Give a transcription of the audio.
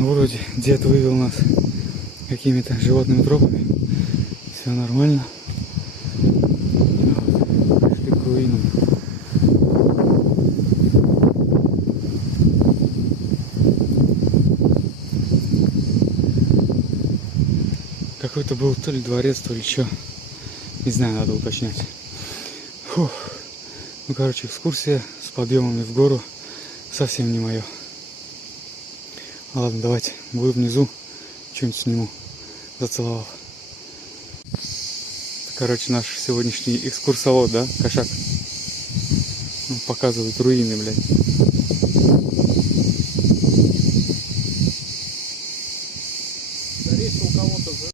Ну, вроде дед вывел нас какими-то животными тропами. Все нормально. Вот. Пришли к руинам. Какой-то был то ли дворец, то ли что. Не знаю, надо уточнять. Фух. Ну, короче, экскурсия с подъемами в гору совсем не мое. Ладно, давайте, буду внизу, что-нибудь сниму. Зацеловал. Короче, наш сегодняшний экскурсовод, да, кошак? Он показывает руины, блядь.